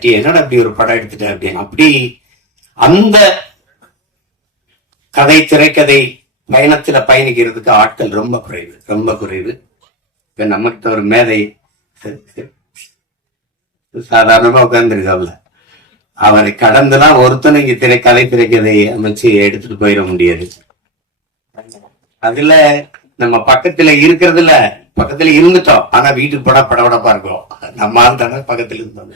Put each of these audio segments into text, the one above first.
என்னடா அப்படி ஒரு படம் எடுத்துட்ட அப்படின்னு. அப்படி அந்த கதை திரைக்கதை பயணத்துல பயணிக்கிறதுக்கு ஆட்கள் ரொம்ப குறைவு ரொம்ப குறைவு. இப்ப நம்மகிட்ட ஒரு மேதை சாதாரணமா உட்கார்ந்துருக்காப்ல. அவரை கடந்துலாம் ஒருத்தனும் இங்க திரை கதை திரைக்கதை அமைச்சு எடுத்துட்டு போயிட முடியாது. அதுல நம்ம பக்கத்துல இருக்கிறதுல பக்கத்துல இருந்துட்டோம். ஆனா வீட்டுக்கு போனா படபடப்பா இருக்கும். நம்ம ஆள் தானே பக்கத்துல இருந்தோம்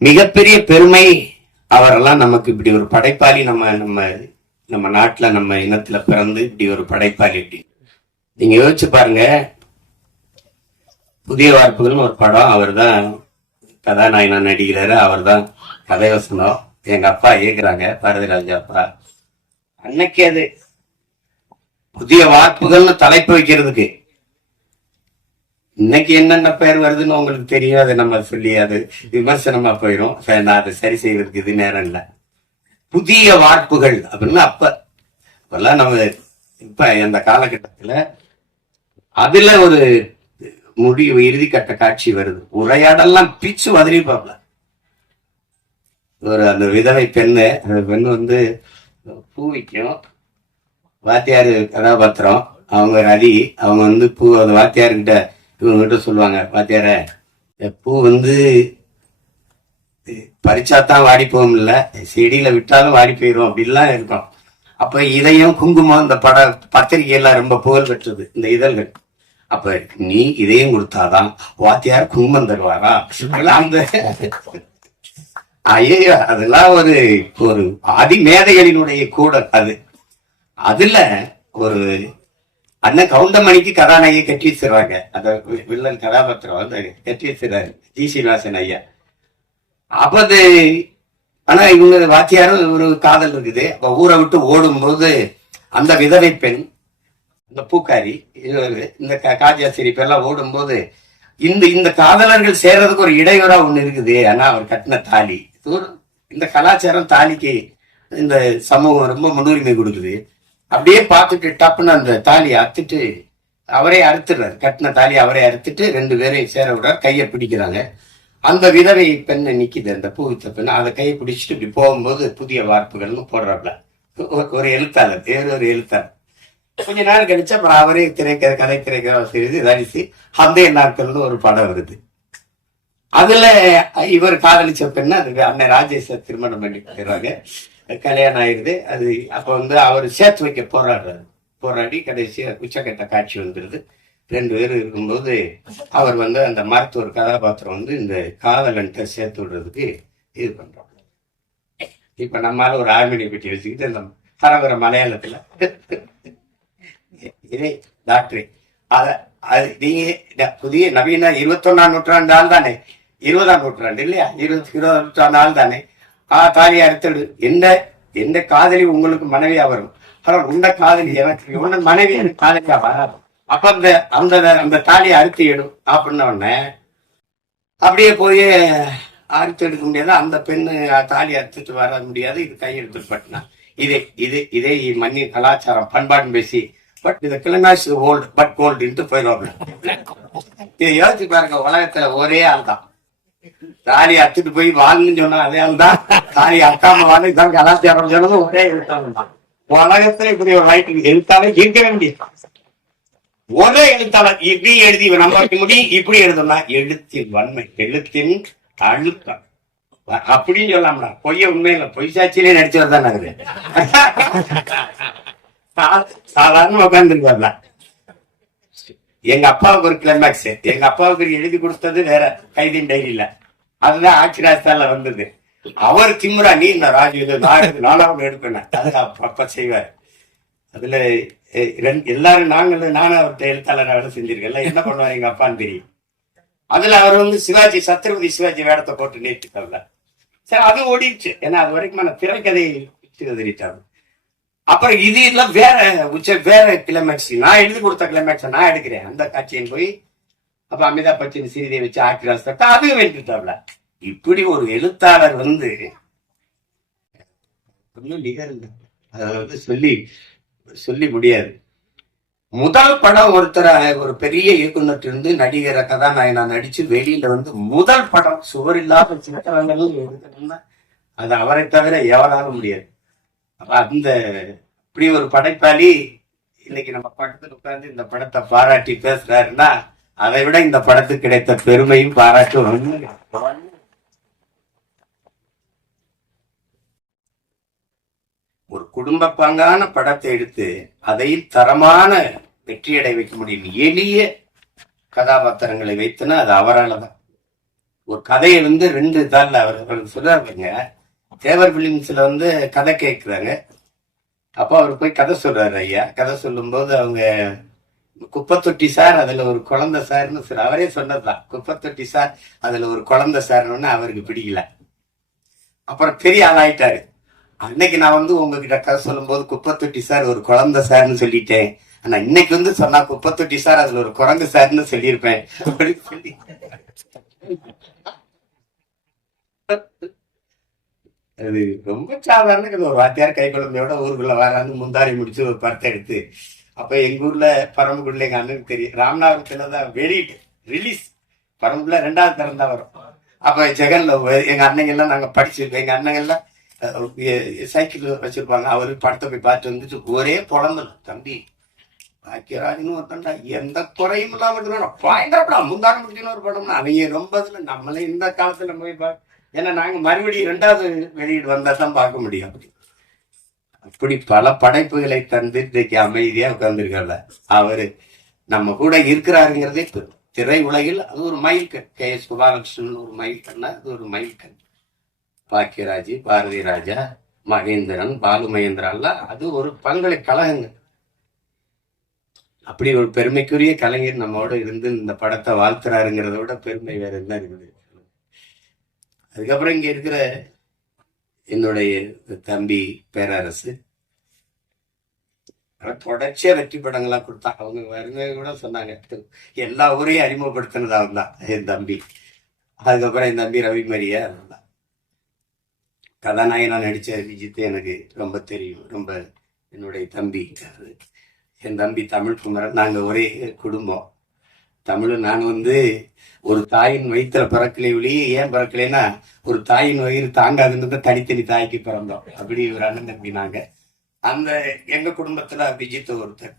மிகப்பெரிய பெருமை அவரெல்லாம் நமக்கு இப்படி ஒரு படைப்பாளி நம்ம நம்ம நம்ம நாட்டுல நம்ம இனத்துல பிறந்து இப்படி ஒரு படைப்பாளி இப்படி. நீங்க யோசிச்சு பாருங்க. புதிய வார்ப்புகள்னு ஒரு படம் அவர் தான் கதாநாயகனா நடிக்கிறாரு. அவர் தான் கதை வசனம் எங்க அப்பா இயக்குறாங்க பாரதிராஜா அப்பா. அன்னைக்கு அது புதிய வார்ப்புகள்னு தலைப்பு வைக்கிறதுக்கு. இன்னைக்கு என்னென்ன பெயர் வருதுன்னு உங்களுக்கு தெரியும் அதை நம்ம சொல்லி அது விமர்சனமா போயிடும் நான் அதை சரி செய்வதற்கு இது நேரம் இல்லை. புதிய வார்ப்புகள் அப்படின்னு அப்ப இப்பெல்லாம் நம்ம இப்ப அந்த காலகட்டத்துல அதுல ஒரு முடிவு இறுதிக்கட்ட காட்சி வருது. உரையாடெல்லாம் பிச்சு வதறிப்பாப்ல ஒரு அந்த விதவை பெண்ணு அந்த பெண் வந்து பூ வாத்தியாரு வாத்தியார் கதாபாத்திரம். அவங்க ரதி அவங்க வந்து பூ அந்த வாத்தியார்கிட்ட இவங்க கிட்ட சொல்லுவாங்க வாத்தியார எப்போ வந்து பறிச்சாதான் வாடி போகும் இல்லை செடியில விட்டாலும் வாடி போயிடும் அப்படின்லாம் இருக்கும். அப்ப இதையும் குங்குமம் இந்த பட பத்திரிகையெல்லாம் ரொம்ப புகழ் பெற்றது இந்த இதழ்கள். அப்ப நீ இதையும் கொடுத்தாதான் வாத்தியார் குங்குமம் தருவாரா? அந்த ஐயோ அதெல்லாம் ஒரு ஒரு ஆதிமேதைகளினுடைய கூட அது. அதுல ஒரு அண்ணன் கவுண்டமணிக்கு கதாநாயகி கட்டி வச்சிருவாங்க. அந்த வில்லன் கதாபாத்திரம் வந்து கட்டி வச்சிருவாரு. ஜி சீனிவாசன் ஐயா. அப்பது ஆனா இவங்க வாத்தியாரும் ஒரு காதல் இருக்குது. அப்ப ஊரை விட்டு ஓடும்போது அந்த விதவை பெண் இந்த பூக்காரி இந்த கா- காஜா சிரிப்பு எல்லாம் ஓடும்போது இந்த இந்த காதலர்கள் சேர்றதுக்கு ஒரு இடையூறா ஒண்ணு இருக்குது. ஆனா அவர் கட்டின தாலி. இந்த கலாச்சாரம் தாலிக்கு இந்த சமூகம் ரொம்ப முன்னுரிமை கொடுக்குது. அப்படியே பார்த்துட்டு டப்புன்னு அந்த தாலியை அறுத்துட்டு அவரே அறுத்துடுறாரு. கட்டின தாலியை அவரே அறுத்துட்டு ரெண்டு பேரையும் சேர விடுறாரு. கையை பிடிக்கிறாங்க. அந்த விதவை பெண்ணை நிக்கிது. அந்த பூவித்த பெண்ணு அதை கையை பிடிச்சிட்டு இப்படி போகும்போது புதிய வார்ப்புகள்னு போடுறாப்ல ஒரு- எழுத்தாளர். வேறு ஒரு எழுத்தாளர். கொஞ்ச நேரம் கழிச்சு அப்புறம் அவரே திரைக்கதை கதை திரைக்கதை செய்து நடிச்சு அந்த நாட்கள்னு ஒரு படம் வருது. அதுல இவர் காதலிச்ச பெண்ணு அது அண்ணன் ராஜேஷ திருமணம் பண்ணி போயிடுறாங்க. கல்யாணம் ஆயிடுது அது அப்போ வந்து அவர் சேர்த்து வைக்க போராடுறாரு. போராடி கடைசியாக உச்சக்கட்ட காட்சி வந்துடுது ரெண்டு பேரும் இருக்கும்போது அவர் வந்து அந்த மருத்துவர் கதாபாத்திரம் வந்து இந்த காதலன்ட்ட சேர்த்து விடுறதுக்கு இது பண்ணுறோம் இப்போ நம்மால் ஒரு ஆர்மினி பெட்டி வச்சுக்கிட்டு இந்த பரம்பர மலையாளத்தில். இதே டாக்டர் அதை அது நீங்க புதிய நவீன இருபத்தொன்னாம் நூற்றாண்டு ஆள் தானே இருபதாம் நூற்றாண்டு இல்லையா? இருபத்தி இருபதாம் நூற்றாண்டு ஆள் தானே ஆ தாலி அறுத்தடு எந்த எந்த காதலி உங்களுக்கு மனைவியா வரும்? ஆனால் உண்ட காதலி எனக்கு உன்ன மனைவி எனக்கு காதலியா வராது. அப்ப அந்த அந்த அந்த தாலியை அறுத்து எடும் அப்படின்ன உடனே அப்படியே போய் அறுத்து எடுக்க முடியாது. அந்த பெண்ணு தாலி அறுத்துட்டு வர முடியாது. இது கையெழுத்து பட்டினா. இதே இது இதே மண்ணின் கலாச்சாரம் பண்பாடுன்னு பேசி. பட் இந்த கிளங்காஸ் ஓல்டு பட் கோல்டுன்ட்டு போயிடுவாங்க இதை யோசிச்சு பாருங்க உலகத்துல ஒரே ஆள் தான் தாலி அத்துட்டு போய் வாழ்னு சொன்னா அதே தான். தாலி அக்காம வாழ் இதான் கலாச்சாரம் சொன்னது ஒரே எழுத்தாளர் தான். உலகத்துல இப்படி ஒரு ரைட்டிங் எழுத்தாளர் இருக்கவே முடியும் ஒரே எழுத்தாளர் இப்படி எழுதி நம்ம முடி முடியும். இப்படி எழுதணும் எழுத்தின் வன்மை எழுத்தின் அழுத்தம். அப்படின்னு சொல்லலாம்டா பொய்ய உண்மையில பொய் சாட்சியிலே நடிச்சவர் தான் அது சாதாரண உட்காந்துருக்காருல எங்க அப்பாவுக்கு ஒரு கிளைமேக்ஸ் எங்க அப்பாவுக்கு எழுதி கொடுத்தது வேற கைதின் டைரியில. அதுதான் ஆட்சிராஜால வந்தது. அவர் திமுறா நீ இந்த ராஜு இது நாலாவது எடுப்பேன் அது அப்ப செய்வார். அதுல எல்லாரும் நாங்களும் நானும் அவர்கிட்ட எழுத்தாளர் வேலை செஞ்சிருக்கேன். என்ன பண்ணுவார் எங்க அப்பான்னு தெரியும். அதுல அவர் வந்து சிவாஜி சத்ரபதி சிவாஜி வேடத்தை போட்டு நேற்று தரல சரி அது ஓடிடுச்சு. ஏன்னா அது வரைக்கும் நான் திரைக்கதையை தெரிவித்தாரு அப்புறம் இது எல்லாம் வேற உச்ச வேற கிளைமேக்ஸ் நான் எழுதி கொடுத்த கிளைமேக்ஸ் நான் எடுக்கிறேன். அந்த காட்சியின் போய் அப்ப அமிதாப் பச்சன் சிறிதை வச்சு ஆக்கிராஸ் தட்டா அதுவும் வென்றுட்டாப்ல. இப்படி ஒரு எழுத்தாளர் வந்து ஒன்றும் நிகர் அதை வந்து சொல்லி சொல்லி முடியாது. முதல் படம் ஒருத்தர் ஒரு பெரிய இயக்குனர் இருந்து நடிகரை கதாநாயகனா நடிச்சு வெளியில வந்து முதல் படம் சுவர் இல்லாத சித்திரங்கள் அது அவரை தவிர எவராலும் முடியாது. அப்ப அந்த இப்படி ஒரு படைப்பாளி இன்னைக்கு நம்ம படத்துல உட்கார்ந்து இந்த படத்தை பாராட்டி பேசுறாருன்னா அதை விட இந்த படத்துக்கு கிடைத்த பெருமையும் பாராட்டும் ஒரு குடும்ப பங்கான படத்தை எடுத்து அதை தரமான வெற்றியடை வைக்க முடியும். எளிய கதாபாத்திரங்களை வைத்துனா அது அவரால் தான் ஒரு கதையை வந்து ரெண்டு இதால அவர் அவர் சொல்றாருங்க தேவர் பிலிம்ஸ்ல வந்து கதை கேட்குறாங்க அப்போ அவர் போய் கதை சொல்றாரு ஐயா. கதை சொல்லும்போது அவங்க குப்பத்தொட்டி சார் அதுல ஒரு குழந்தை சார்னு சார் அவரே சொன்னதுதான். குப்பத்தொட்டி சார் அதுல ஒரு குழந்தை சார்னு அவருக்கு பிடிக்கல. அப்புறம் பெரிய ஆளாயிட்டாரு. அன்னைக்கு நான் வந்து உங்ககிட்ட கதை சொல்லும்போது குப்பத்தொட்டி சார் ஒரு குழந்தை சார்னு சொல்லிட்டேன். ஆனால் இன்னைக்கு வந்து சொன்னா குப்பத்தொட்டி சார் அதில் ஒரு குரங்கு சார்னு சொல்லியிருப்பேன். அப்படின்னு சொல்லி அது ரொம்ப சாதாரண கதை. ஒரு வாத்தியார் கை குழந்தையோட ஊருக்குள்ள வரான்னு முந்தாரி முடிச்சு ஒரு படத்தை எடுத்து அப்போ எங்கள் ஊரில் பரம்புக்குள்ள எங்கள் அண்ணனுக்கு தெரியும். ராமநாதபுரத்தில் தான் வெளியீட்டு ரிலீஸ் பரம்புல ரெண்டாவது தரம் தான் வரும். அப்போ ஜெகன்ல எங்கள் அண்ணங்கள்லாம் நாங்கள் எல்லாம் படிச்சிருக்கோம். எங்கள் அண்ணங்கள்லாம் சைக்கிள் வச்சிருப்பாங்க. அவரு படத்தை போய் பார்த்து வந்துட்டு ஒரே புலம்பல் தம்பி பாக்கியராஜ்னு ஒருத்தன்டா. எந்த குறையும் இல்லாமல் இருக்கிறான் பயங்கரப்படா. முந்தாரம் முடிச்சுன்னு ஒரு படம்னா அவங்க ரொம்ப இதில் நம்மளே இந்த காலத்தில் போய் பா ஏன்னா நாங்க மறுபடியும் ரெண்டாவது வெளியீடு வந்தால் தான் பார்க்க முடியும். அப்படி அப்படி பல படைப்புகளை தந்து இன்றைக்கு அமைதியா உட்கார்ந்துருக்கல அவரு நம்ம கூட இருக்கிறாருங்கிறதே திரை உலகில் அது ஒரு மைல்கல் கே. எஸ். குபாலகிருஷ்ணன் ஒரு மைல்கல்னா அது ஒரு மைல்கல் பாக்கியராஜ் பாரதி ராஜா மகேந்திரன் பாலு மகேந்திரன்லாம் அது ஒரு பல்கலைக்கழகங்கள். அப்படி ஒரு பெருமைக்குரிய கலைஞர் நம்மோட இருந்து இந்த படத்தை வாழ்த்துறாருங்கிறத விட பெருமை வேற என்ன இருக்குது? அதுக்கப்புறம் இங்கே இருக்கிற என்னுடைய தம்பி பேரரசு. தொடர்ச்சியாக தொடர்ச்சியா வெற்றி படங்கள்லாம் கொடுத்தான் அவங்க வருங்க கூட சொன்னாங்க. எல்லா ஊரையும் அறிமுகப்படுத்தினது அவன் தான் என் தம்பி. அதுக்கப்புறம் என் தம்பி ரவி மரியா அவன்தான் கதாநாயகனா நடித்த விஜித் எனக்கு ரொம்ப தெரியும். ரொம்ப என்னுடைய தம்பி. அது. என் தம்பி தமிழ் குமரன் நாங்கள் ஒரே குடும்பம். தமிழ் நான் வந்து ஒரு தாயின் வயிற்றுல பிறக்கலை ஒழிய ஏன் பிறக்கலைன்னா ஒரு தாயின் வயிறு தாங்காதுன்னு தனித்தனி தாய்க்கு பிறந்தோம். அப்படி ஒரு அண்ணன் தம்பி நாங்க. அந்த எங்க குடும்பத்துல அபிஜித் ஒருத்தர்.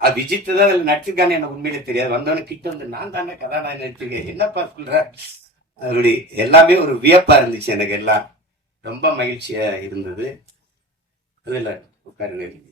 அபிஜித் தான் அதில் நடிச்சிருக்கான்னு எனக்கு உண்மையிலே தெரியாது. வந்தவன கிட்ட வந்து நான் தானே கதாநாயகன் நடிச்சிருக்கேன். என்னப்பா சொல்ற? அப்படி எல்லாமே ஒரு வியப்பா இருந்துச்சு எனக்கு எல்லாம். ரொம்ப மகிழ்ச்சியா இருந்தது. அதில் உட்காருங்க.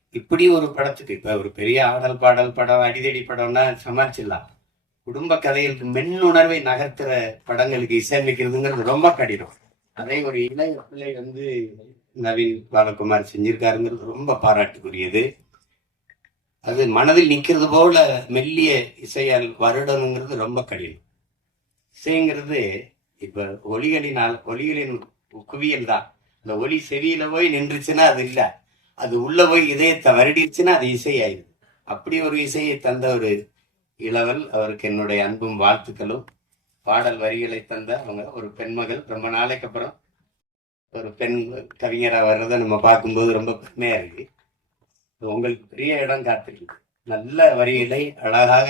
இப்படி ஒரு படத்துக்கு இப்ப ஒரு பெரிய ஆடல் பாடல் படம் அடிதடி படம்னா சமாளிச்சிடலாம். குடும்ப கதையில் மென்னுணர்வை நகர்த்துற படங்களுக்கு இசையமைக்கிறதுங்கிறது ரொம்ப கடினம். அதே ஒரு இளைய பிள்ளை வந்து நவீன் பாலகுமார் செஞ்சிருக்காருங்கிறது ரொம்ப பாராட்டுக்குரியது. அது மனதில் நிக்கிறது போல மெல்லிய இசையால் வருடணுங்கிறது ரொம்ப கடினம். இசைங்கிறது இப்ப ஒலிகளினால் ஒலிகளின் குவியல் தான். அந்த ஒலி செவியில போய் நின்றுச்சுன்னா அது இல்லை. அது உள்ள போய் இதயத்தை வருடிச்சுன்னா அது இசை ஆயிடுது அப்படி ஒரு இசையை தந்த ஒரு இளவல் அவருக்கு என்னுடைய அன்பும் வாழ்த்துக்களும். பாடல் வரிகளை தந்த அவங்க ஒரு பெண்மகள் ரொம்ப நாளைக்கு அப்புறம் ஒரு பெண் கவிஞராக வர்றதை நம்ம பார்க்கும்போது ரொம்ப பெருமையா இருக்கு. உங்களுக்கு பெரிய இடம் காத்திருக்கு. நல்ல வரிகளை அழகாக